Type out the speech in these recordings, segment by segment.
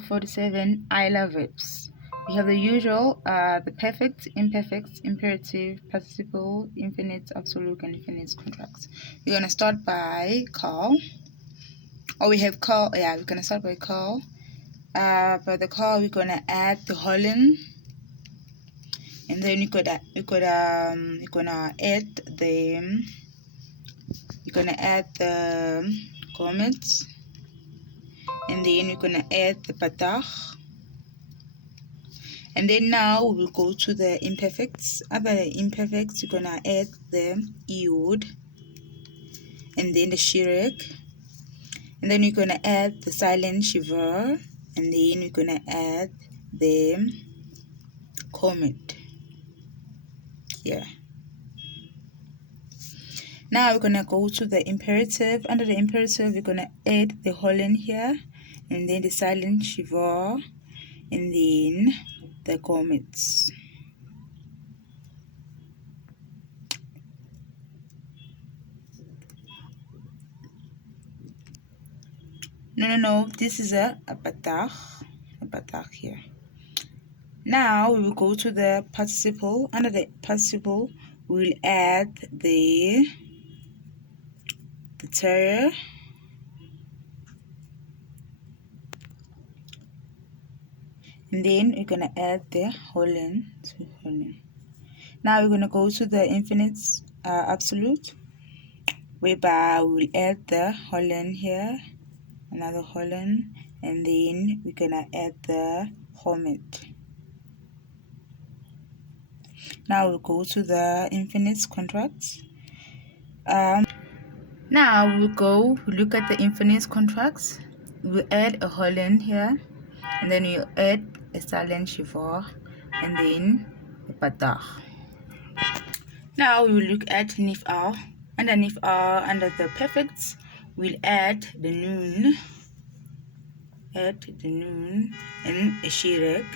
47 Ii-Lar verbs. We have the usual, the perfect, imperfect, imperative, participle, infinite, absolute, and infinite contracts. We're gonna start by call. Or we have call. Yeah, we're gonna start by call. By the call, we're gonna add the Holland, and then you're gonna add the comments, and then we're gonna add the patach. And then now we will go to the imperfects. Under the imperfects, you're gonna add the Iod, and then the Shirek, and then you're gonna add the silent shiver, and then you're gonna add the comment here. Now we're gonna go to the imperative. Under the imperative, we're gonna add the Holland here, and then the silent shiver, and then the comments. No, this is a patach here. Now we will go to the participle. Under the participle, we will add the terrier, and then we're gonna add the Holland to Holland. Now we're gonna go to the infinite absolute, whereby we will add the Holland here, another Holland, and then we're gonna add the comment. Now we'll go to the infinite contracts. Now we'll look at the infinite contracts. We'll add a Holland here, and then we'll add a silent shiver, and then a patach. Now we will look at nif-ar. Under nif-ar, under the perfects, we'll add the noon, and a shirek,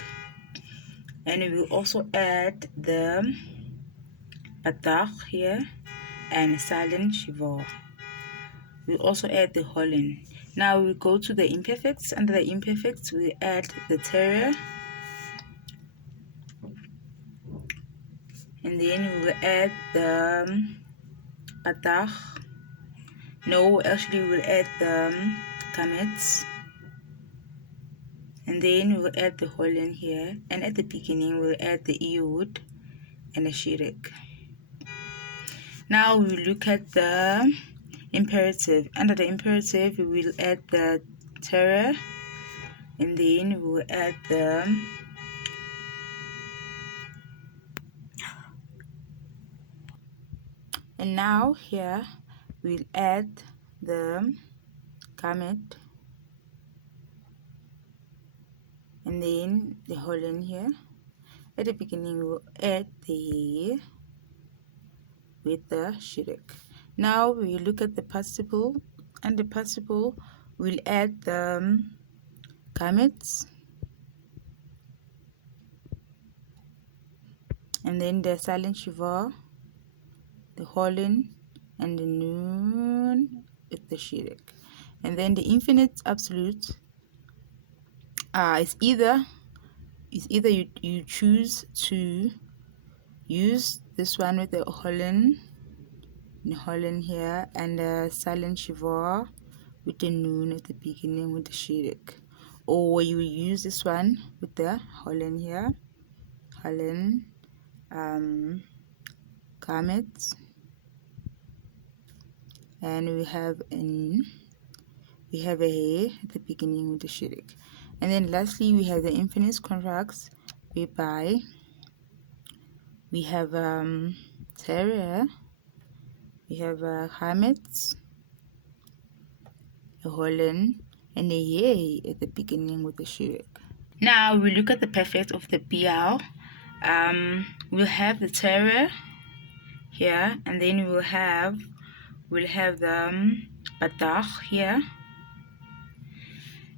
and we will also add the patach here and a silent shiver. We'll also add the Holland. Now we go to the imperfects. Under the imperfects, we add the terrier, and then we will add the patach. No, actually we will add the kamets, and then we will add the Holland here, and at the beginning we'll add the Iod and the shirek. Now we will look at the imperative. Under the imperative, we will add the terror, and then we will add the and now here we'll add the comet, and then the Holland here. At the beginning we'll add the with the shirek. Now we look at the participle, and the participle will add the comets, and then the silent shiver, the Holland, and the noon with the shirek. And then the infinite absolute is either you choose to use this one with the Holland here, and the silent shiver with the noon at the beginning with the shirek, or you will use this one with the Holland here, Holland, comet, and we have a at the beginning with the shirek. And then lastly we have the infinite contracts, whereby we have terrier, we have hamets, a Holland, and a yay at the beginning with the shirek. Now we look at the perfect of the BL. We'll have the terrier here, and then we'll have the patach here,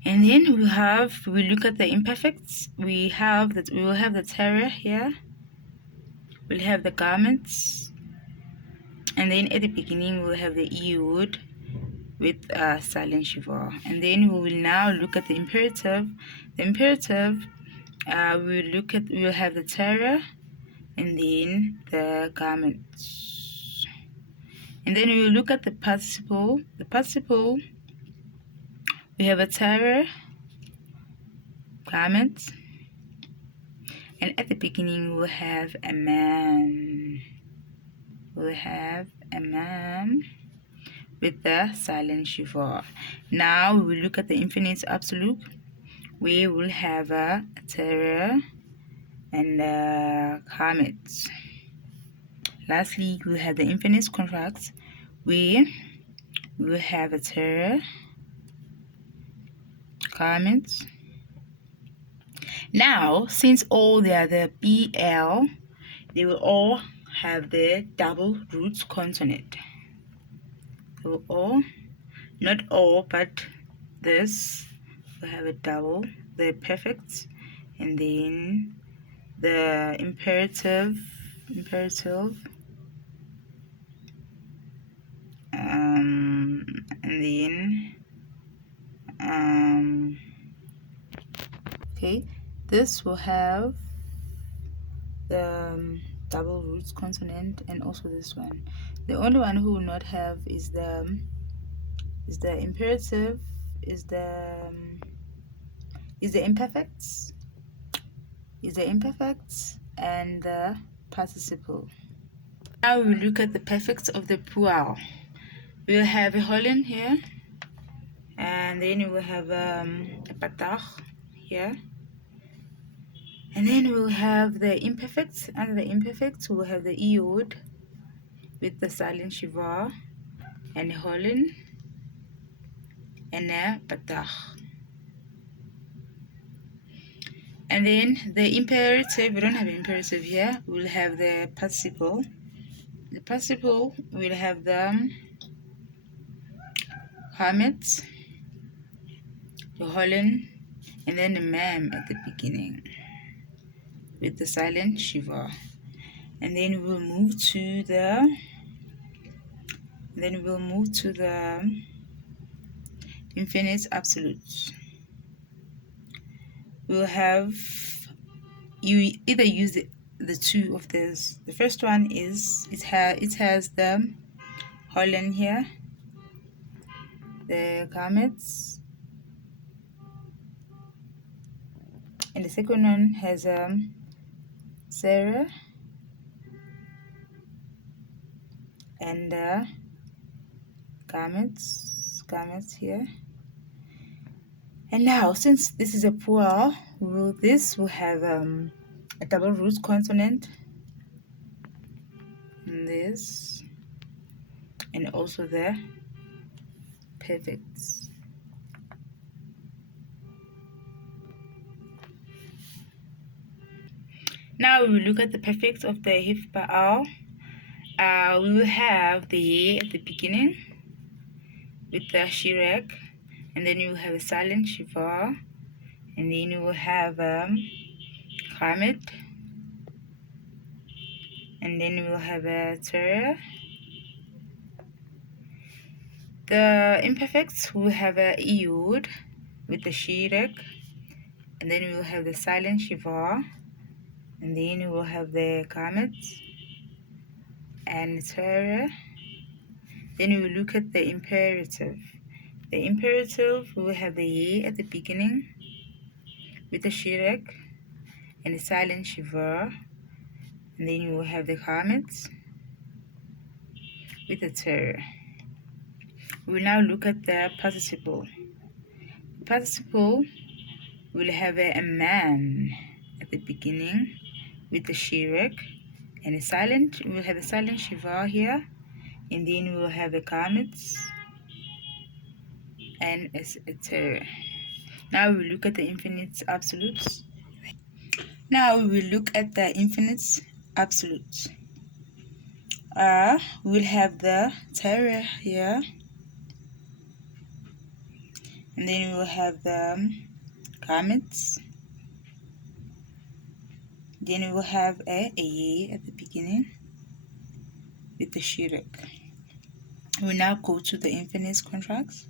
and then we look at the imperfects. We will have the terrier here, we'll have the garments, and then at the beginning we'll have the Iod with silent shiva. And then we will now look at the imperative. The imperative, we will have the terror and then the garments. And then we will look at the participle. The participle, we have a terror, garment, and at the beginning we'll have a man. We'll have a man with the silent shiva. Now we will look at the infinite absolute. We will have a terror and a garment. Lastly, we have the infinite contract. We will have a terror, garment. Now, since all they are the BL, they will all have the double root consonant. They will all, not all, but this will have a double, the perfect, and then the imperative, and then okay, this will have the double root consonant, and also this one. The only one who will not have is the imperative, is the imperfects, and the participle. Now we look at the perfects of the plural. We'll have a Holland here, and then we will have a patach here, and then we'll have the imperfects. Under the imperfects, we'll have the iod with the silent shiva, and a Holland, and a patach. And then the imperative, we don't have imperative here. We'll have the participle. The participle will have the Hamid, the Holland, and then the mem at the beginning with the silent shiva. And then we'll move to the infinite absolute. We'll have, you either use the two of this. The first one is it has the Holland here, the garments, and the second one has Sarah and garments here. And now, since this is a plural, this will have a double root consonant, and this, and also the perfects. Now we will look at the perfects of the hif ba'al. We will have the ye at the beginning with the shirek, and then you will have a silent shiva, and then you will have Hamid, and then we will have a Torah. The imperfects will have a iud with the shirek, and then we will have the silent shiva, and then we will have the Hamid and Torah. Then we will look at the imperative. The imperative will have the ye at the beginning with the shirek and the silent shiva, and then you will have the Hamid with the Torah. We will now look at the participle. The participle will have a man at the beginning with the shirek and a silent. We will have a silent shiva here, and then we will have a Hamid and a Torah. Now we will look at the infinite absolutes. Now we will look at the infinite absolutes. We'll have the Torah here, and then we will have the garments. Then we will have a ye at the beginning with the shirek. We now go to the infinite contracts.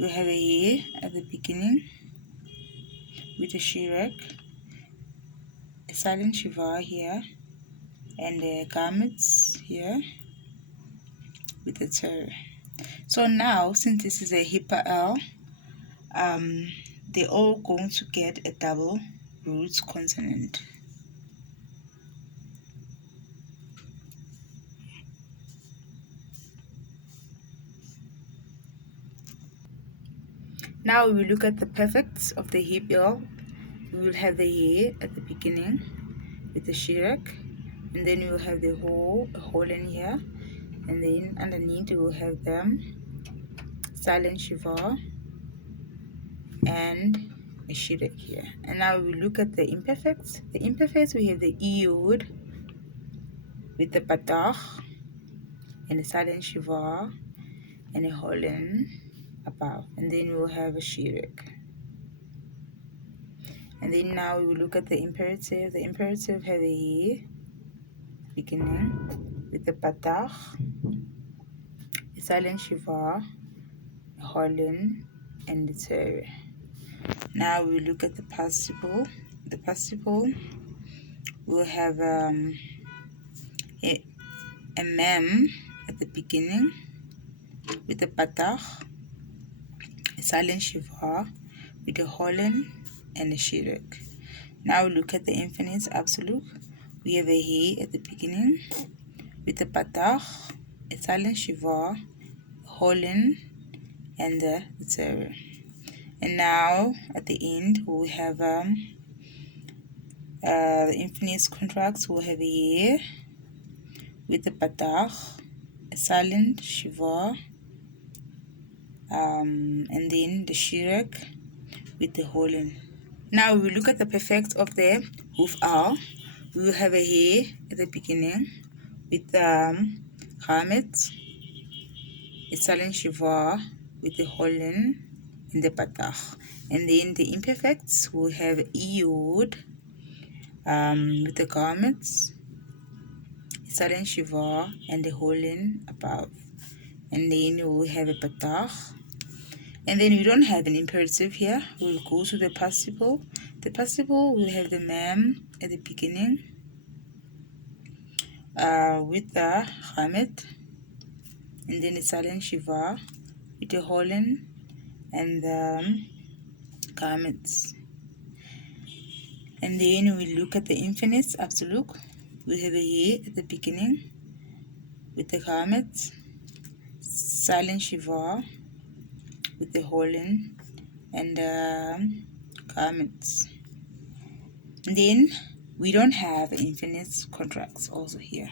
We have a ye at the beginning with a shirek, a silent shiva here, and the garments here with the ter. So now, since this is a HIPAA L, they're all going to get a double root consonant. Now we look at the perfects of the HIPAA. We will have the ye at the beginning with the shirek, and then we will have the hole in here, and then underneath we will have the silent shiva and a shirek here. And now we look at the imperfects. The imperfects, we have the iod with the patach and the silent shiva and a hole above, and then we will have a shirek. And then now we will look at the imperative. The imperative have a ye beginning with the patach, the silent shiva, a hole, and the ter. Now we look at the participle. The participle will have a mem at the beginning with the patach, a silent shiva with a hole and a shirek. Now we look at the infinite absolute. We have a he at the beginning with the patach, a silent shiva, a hole and the ter. And now at the end we have the infinite contracts. We'll have a ye with the patach, a silent shiva, and then the shirek with the hole. Now we will look at the perfect of the hoof R. We will have a he at the beginning with the chamet, a silent shiva with the hole in the patach. And then the imperfects will have iod with the garments, silent shiva and the hole above. And then we will have a patach. And then we don't have an imperative here. We will go to the participle. The participle will have the mem at the beginning with the chamet, and then the silent shiva with the hole and the garments. And then we look at the infinite absolute. We have a ye at the beginning with the garments, silent shiva with the hole and the garments. And then we don't have infinite contracts also here.